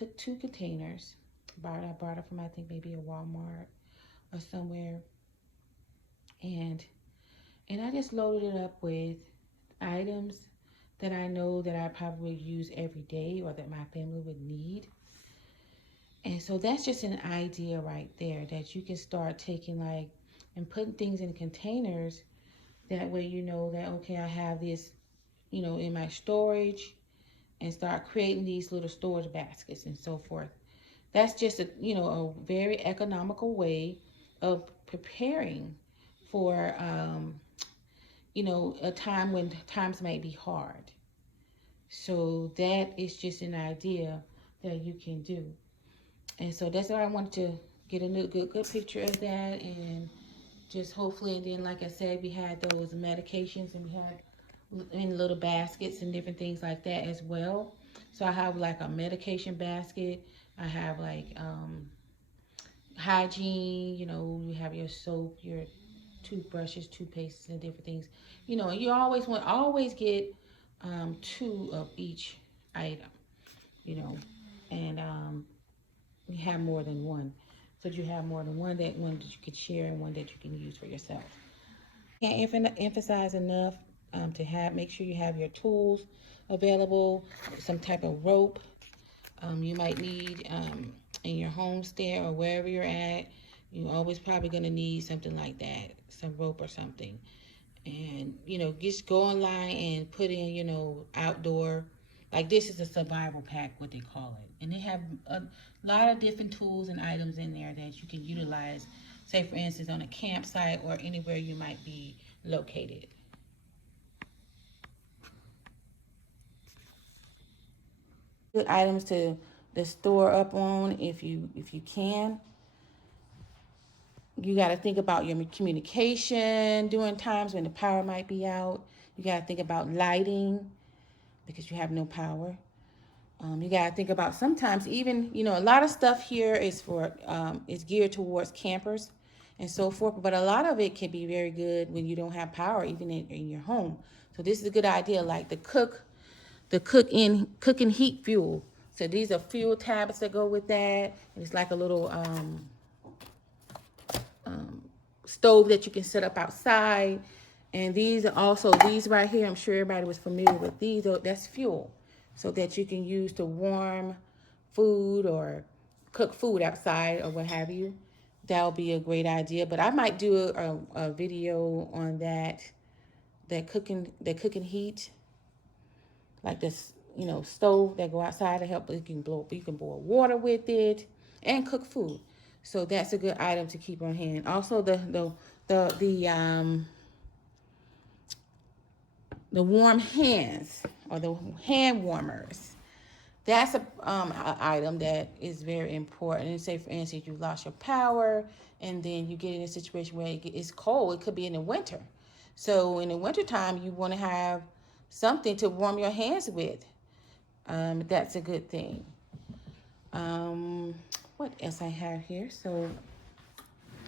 took 2 containers. I bought it from, I think, maybe a Walmart or somewhere. And I just loaded it up with items that I know that I probably use every day or that my family would need. And so that's just an idea right there that you can start taking like and putting things in containers. That way you know that, okay, I have this, in my storage, and start creating these little storage baskets and so forth. That's just a very economical way of preparing for a time when times might be hard. So that is just an idea that you can do. And so that's why I wanted to get a good picture of that, and just hopefully, and then like I said, we had those medications, and we had in little baskets and different things like that as well. So I have like a medication basket. I have like hygiene, you have your soap, your toothbrushes, toothpastes, and different things. You always get 2 of each item, you know, and you have more than one. So you have more than one that you could share and one that you can use for yourself. Can't emphasize enough to make sure you have your tools available, some type of rope. You might need in your homestead or wherever you're at. You're always probably going to need something like that, some rope or something. And, just go online and put in, outdoor. Like this is a survival pack, what they call it. And they have a lot of different tools and items in there that you can utilize, say, for instance, on a campsite or anywhere you might be located. Good items to store up on if you can. You got to think about your communication during times when the power might be out. You got to think about lighting because you have no power. You got to think about sometimes even, a lot of stuff here is geared towards campers and so forth, but a lot of it can be very good when you don't have power, even in your home. So this is a good idea, like the cooking heat fuel. So these are fuel tablets that go with that. And it's like a little stove that you can set up outside. And these right here, I'm sure everybody was familiar with these. That's fuel, so that you can use to warm food or cook food outside or what have you. That'll be a great idea. But I might do a video on that cooking heat, like this, stove that go outside to help. You can boil water with it and cook food. So that's a good item to keep on hand. Also, the warm hands or the hand warmers. That's a item that is very important. And say, for instance, you lost your power, and then you get in a situation where it's cold. It could be in the winter. So in the wintertime, you want to have something to warm your hands with. That's a good thing. What else I have here? So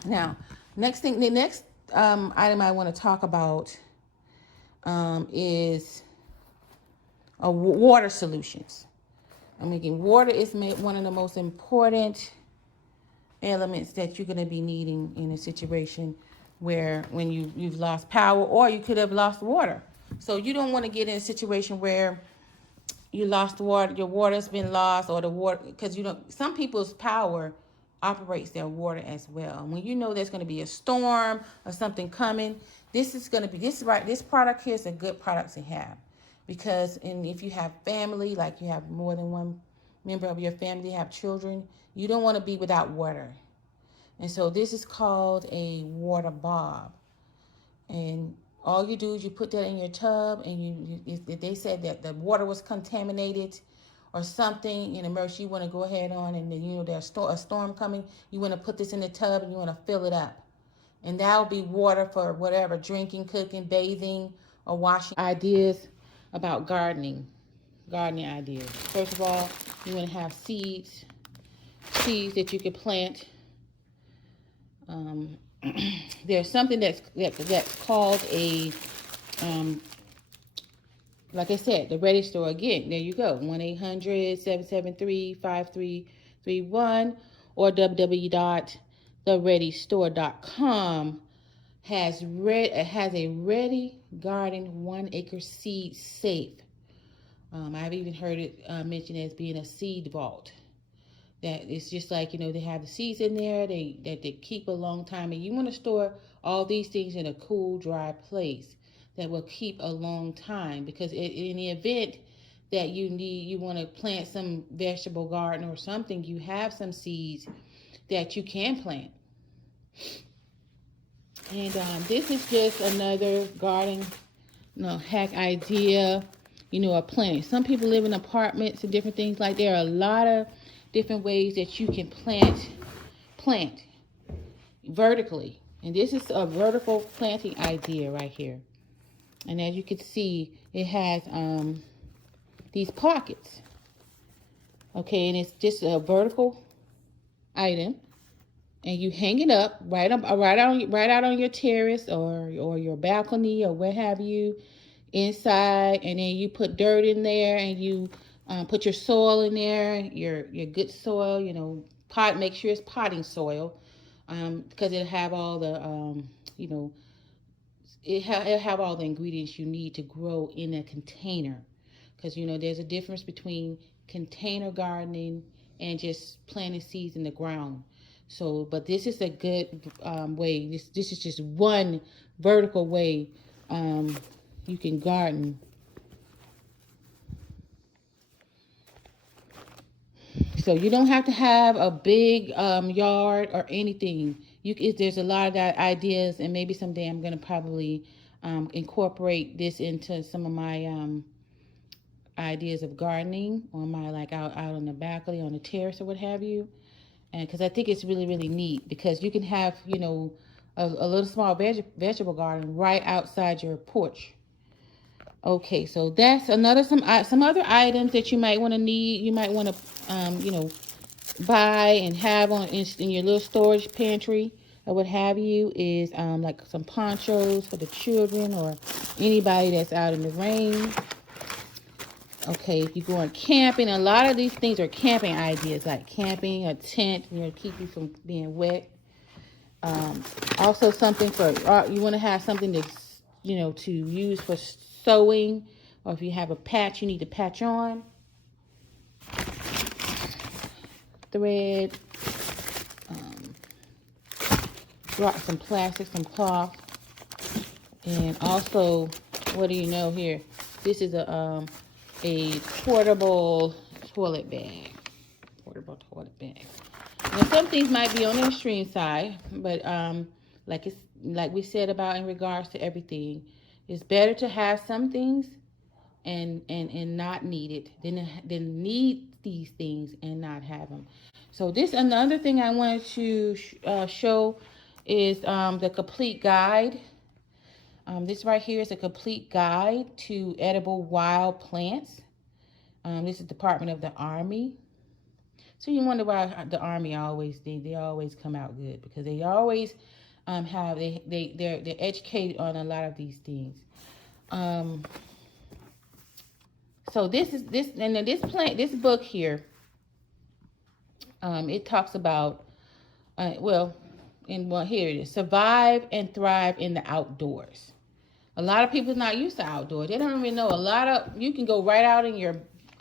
now, the next item I want to talk about is water solutions. Water is one of the most important elements that you're going to be needing in a situation where when you've lost power, or you could have lost water. So you don't want to get in a situation where you lost water, your water's been lost, or the water, because some people's power operates their water as well. When you know there's going to be a storm or something coming, this product here is a good product to have, because if you have family, like you have more than one member of your family, have children, you don't want to be without water. And so this is called a water bob. And all you do is you put that in your tub, and if they said that the water was contaminated or something in emergency, you want to go ahead on, and then there's a storm coming, you want to put this in the tub and you want to fill it up. And that'll be water for whatever, drinking, cooking, bathing, or washing. Ideas about gardening ideas. First of all, you want to have seeds that you can plant. There's something that's called a like I said, the Ready Store again. There you go, 1-800-773-5331 or www.thereadystore.com has a Ready Garden 1 acre seed safe. I've even heard it mentioned as being a seed vault. That it's just like, they have the seeds in there that they keep a long time, and you want to store all these things in a cool, dry place that will keep a long time, because in the event that you want to plant some vegetable garden or something, you have some seeds that you can plant. And this is just another garden hack idea, of planting. Some people live in apartments and different things. Like, there are a lot of different ways that you can plant vertically. And this is a vertical planting idea right here. And as you can see, it has these pockets. Okay, and it's just a vertical item. And you hang it up right out on your terrace or your balcony or what have you, inside. And then you put dirt in there, and you put your soil in there, your good soil. Make sure it's potting soil, because it'll have all the it'll have all the ingredients you need to grow in a container. Because there's a difference between container gardening and just planting seeds in the ground. So, but this is a good way. This is just one vertical way you can garden. So you don't have to have a big yard or anything. There's a lot of ideas, and maybe someday I'm going to probably incorporate this into some of my ideas of gardening on my, like, out on the balcony, on the terrace, or what have you. And because I think it's really, really neat, because you can have, a little small vegetable garden right outside your porch. Okay, so that's some other items that you might want to need. You might want to, buy and have in your little storage pantry or what have you, is like some ponchos for the children or anybody that's out in the rain. Okay, if you're going camping, a lot of these things are camping ideas, like camping, a tent, keep you from being wet. Also something you want to have something that's, to use for sewing, or if you have a patch you need to patch on. Thread, some plastic, some cloth, and also, what do you know here? This is a portable toilet bag. Now, some things might be on the extreme side, but like we said about in regards to everything, it's better to have some things and not need it than need these things and not have them. So this, another thing I wanted to show is the complete guide. This right here is a complete guide to edible wild plants. This is Department of the Army. So you wonder why the Army they always come out good, because they always they're educated on a lot of these things. So this book here, it talks about here it is: survive and thrive in the outdoors. A lot of people are not used to outdoors. They don't even know you can go right out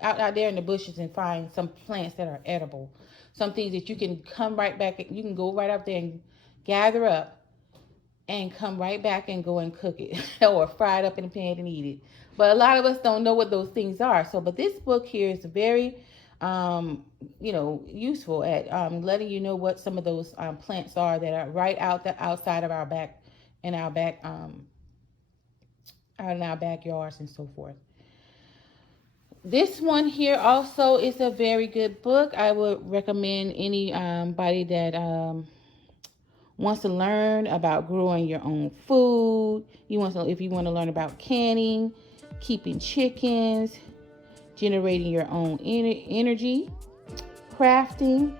out there in the bushes and find some plants that are edible. Some things that you can come right back, you can go right up there and gather up and come right back and go and cook it or fry it up in a pan and eat it. But a lot of us don't know what those things are. But this book here is very useful at letting you know what some of those plants are that are right outside of our back, in our backyards and so forth. This one here also is a very good book. I would recommend anybody that wants to learn about growing your own food. If you want to learn about canning, keeping chickens, generating your own energy, crafting,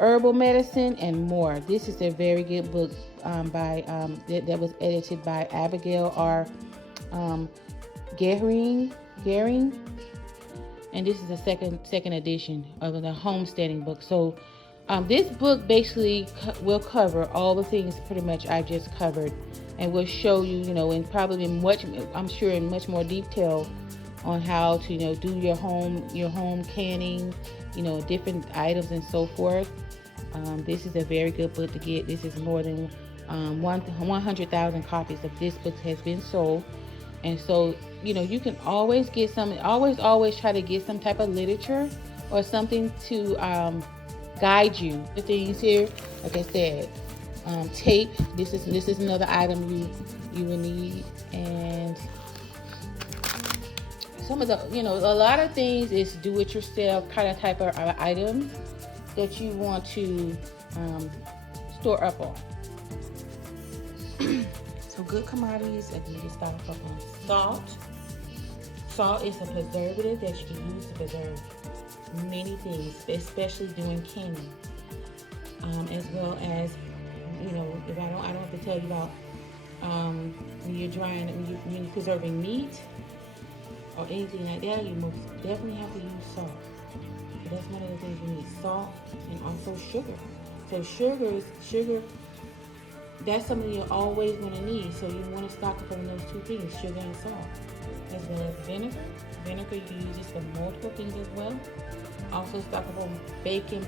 herbal medicine, and more. This is a very good book that was edited by Abigail R. Gehring, and this is the second edition of the Homesteading Book. So this book basically will cover all the things pretty much I just covered, and will show you, and probably in much more detail on how to, do your home canning, different items and so forth. This is a very good book to get. This is more than 100,000 copies of this book has been sold. And so, you can always get always try to get some type of literature or something to guide you. The things here, like I said, tape. This is another item you will need, and some of the, a lot of things is do-it-yourself kind of type of items that you want to store up on. So good commodities, I need to start off on salt. Salt is a preservative that you can use to preserve many things, especially during canning. As well as, if I don't have to tell you about when you're preserving meat or anything like that, you most definitely have to use salt. So that's one of the things you need: salt and also sugar. So sugar. That's something you're always going to need. So you want to stock up on those two things, sugar and salt. As well as vinegar. Vinegar, you can use this for multiple things as well. Also stock up on baking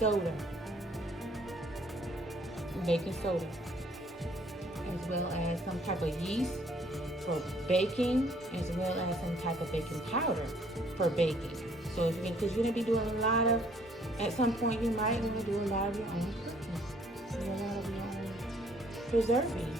soda. As well as some type of yeast for baking, as well as some type of baking powder for baking. So because you're going to be doing a lot of, at some point you might want to do a lot of your own cooking. Do a lot of your own preserving.